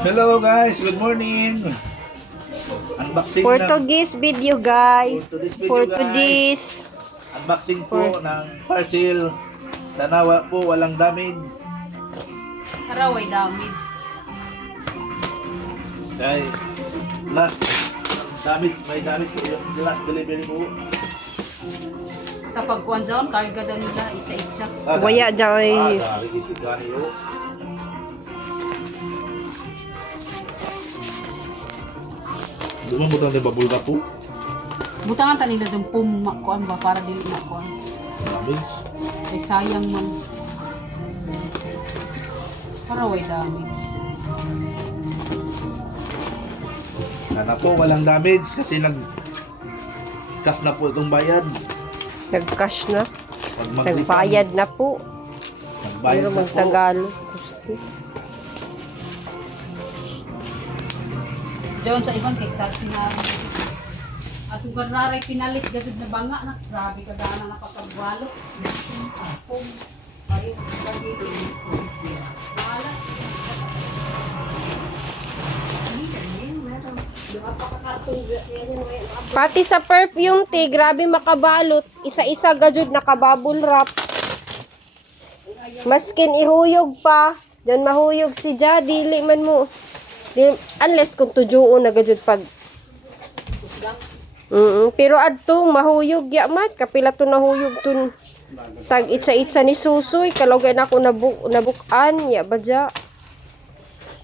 Hello guys, good morning. Unboxing Portuguese video guys. Portuguese. Unboxing po ng parcel. Sana po walang damage. Haraway damage. Dahil last damage, may damage po yung last delivery po. Sa pagkuhan dyan, karga daw nila, itsa-itsa. Waya guys. Dito gani po. Lumang butang na babulga po. Butangan ta nila dong pumakuan ba para dili na kuan. Damage. Ay sayang man. Haraway damage. Sana po walang damage kasi cash na po itong bayad. Nag-cash na. Pag Nagbayad na po. Nagbayad Pero na po. mag-Tagalog. Gusto. Diyon sa ibang kay tal pinalit. At kung kanaray pinalit gabid na banga na grabe ka dana nakapagwalo. Pum. Ayo pagiging. Wala. Pati sa perfume te, grabe makabalot. Isa-isa gajud nakabubble wrap. Maskin ihuyog pa. Diyan mahuyog si Ja, dili man mo. Unless kung tujuon na gajud pag pero adto mahuyog ya mat kapila to nahuyog tun tag itsa-itsa ni susoy kalogay na ako nabukan ya badya.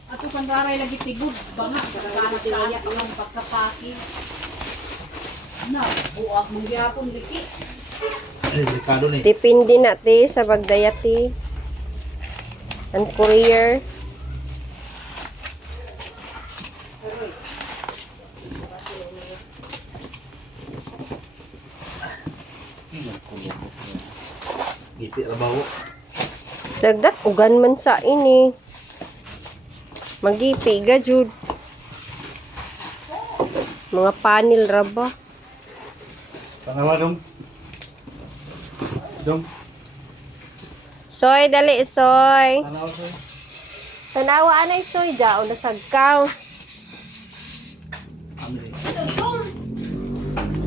At kung kanaray lagi tigud banga kana kaya ang pagkapaki. Na, buak mong gyapon liki. Delikado ni. Depende na te sa pagdayati ang courier. Giti ra bawo. Dagdag ugan man sa ini. Magipi gajud. Mga panel ra ba? Tanawa dong. Dong. Soy dali soy. Tanawa sir. Tanawa anay soy daw na sagkaw. Amri.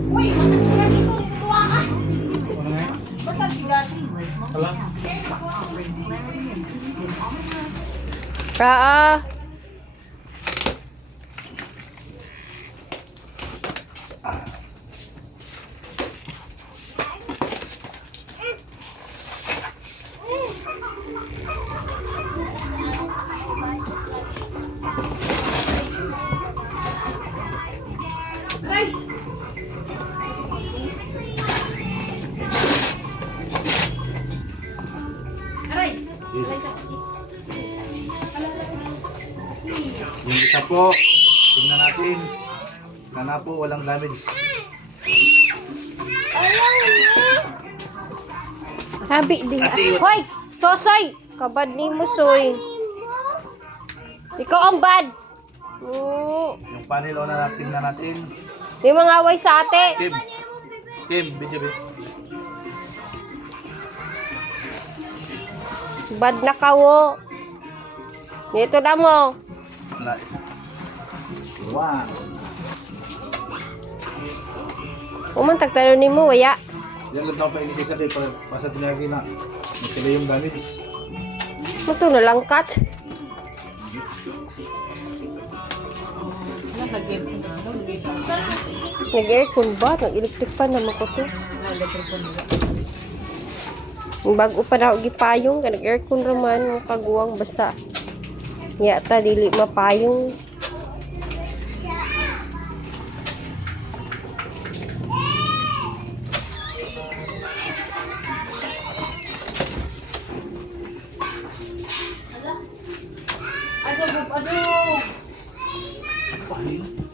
Uy, basag sila dito, nituwa ka. Ano nga? Basag sila. Hala. Raa. Ay! Aray! Aray ka. Yung isa po, tingnan natin. Sana po walang damage. Sabi di. Hoy, sosoy. Kabad ni mo soy. Ikaw ang bad. Yung panel o na tingnan natin. May mga away sa ate. Kim. Kim, video bit. Bad na kawo. Dito na mo. Wala. Wow. Umantag tayo ni mo, waya. Yan lang daw pa inisip sa kayo para basta tinagi na. May sila yung damage. Ito na lang cut. Ano, nag-aircon na sila? Nag-aircon ba? Nag-electric pa naman ko to. Bago pa na ako gipayong, nag-aircon raman, mga kaguwang, basta yata dili mapayong.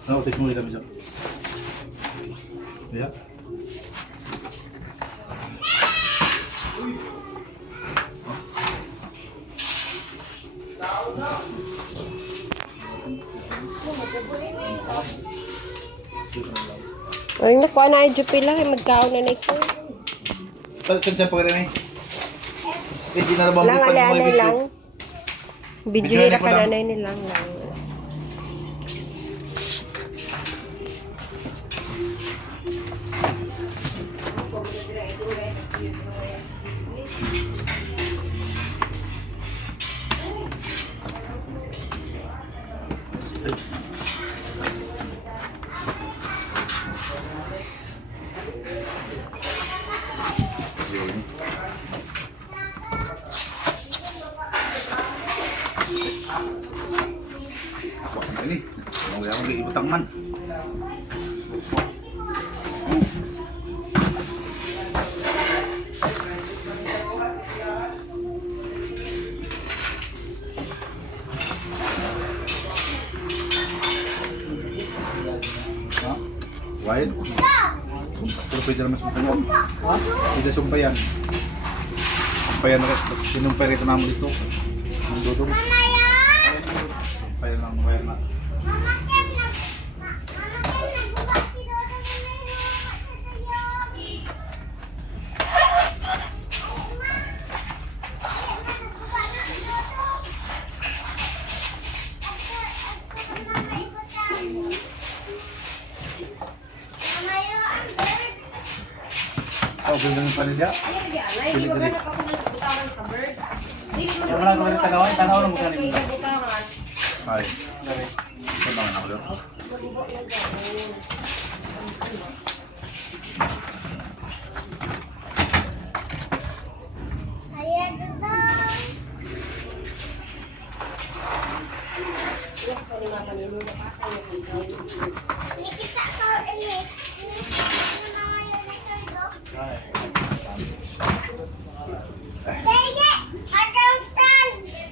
No, take mo dami siya. Yeah. Ay, naku, ano ay jupila, magkaon na na ito. Tantyan pa rin eh. Eh, di na naman Lang, mo alay video. lang. Video Video hira na ka lang. na nilang lang. Ini, mau yang di utang man. Wait. Sumpay naman sumpayan. Tidak sumpayan. Sumpayan na sinumpay rito namin dito. Ang dudong. Sumpayan lang wire na. Oh, ganda ng panilya. Hindi ko ganap ako ng butawan sa bird. Hindi ko Yung mga gawin tanaw lang mo galing. Ay. Ito naman ako doon.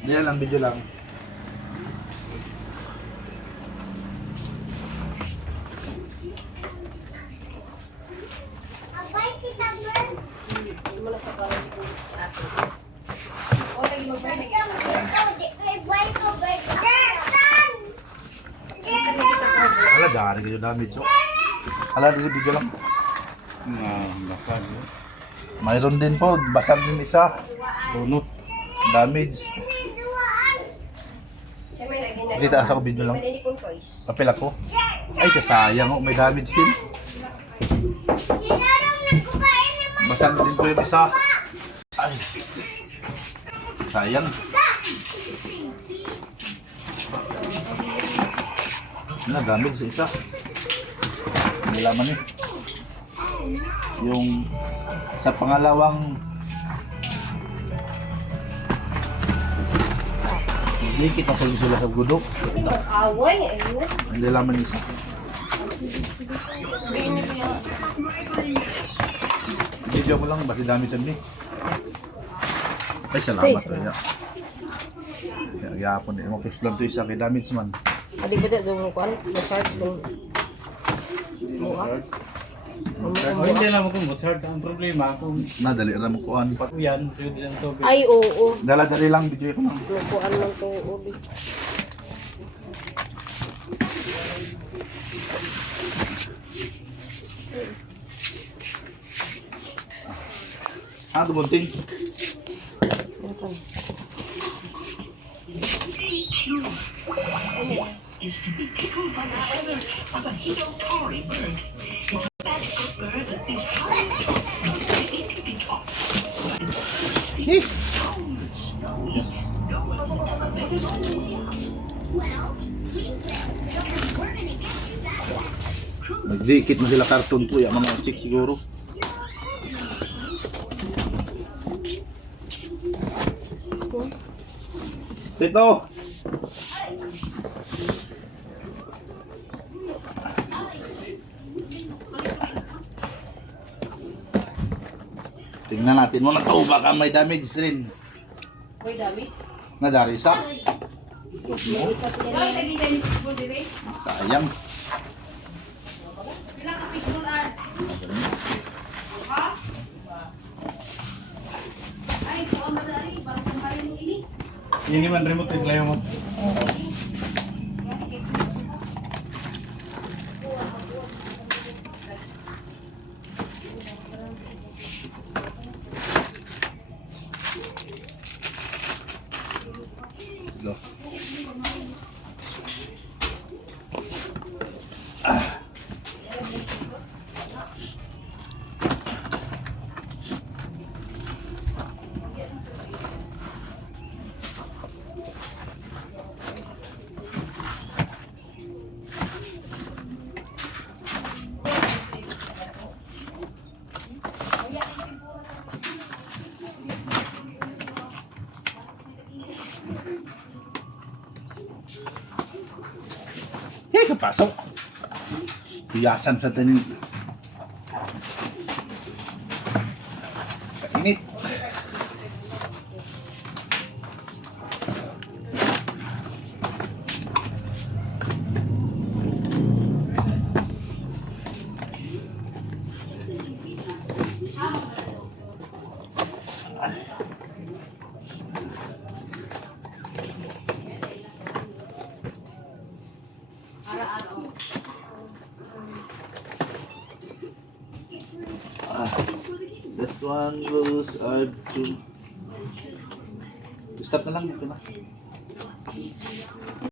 Yan lang, video lang. Ala, dari kayo damage. Ala, dili video lang. Basag. Mayroon din po, basag din isa. Runot. Damage. Kita sa video lang. Papel ako. Ay, sayang oh, may damage din. Basag din po yung isa. Ay. Sayang. Na damage sa isa. Hindi laman eh. Yung sa pangalawang hindi kita sa sila sa gudok. Away, ayun. Hindi laman isa. Video mo lang, basi damage ni. Ay, salamat. Kaya. Kaya po, mo plus lang to isa kay damage man. Adi ba dito mo kuan? Charge mo. Hindi lang ako mo-charge. Ang problema kung Nadali ra mo kuan. yan, pwede lang tubig. Ay, oo. Dala-dali lang video ko lang. Kuan lang to ubi. Ah, bunting. Is to be tickled by the feather of a Hidokari bird. It's a magical bird that is high with big tippy top. And so sweet, cold and snowy. No one's ever met it all. Well, we will, because we're gonna get you that. Nagdikit na sila karton po, yung mga chick siguro. Tito! Tingnan natin mo na to, baka may damage rin. May damage. Nadari isa. Dahil nagiging mo dire. Sayang. Ilang ka picture ad? Ha? Ay, ito ang madari. Parang kamarin mo ini. Ini man remote is layo mo. Go. Kapasok. Hiyasan sa tanin. Kainit. This one goes to... Stop na lang. Ito na.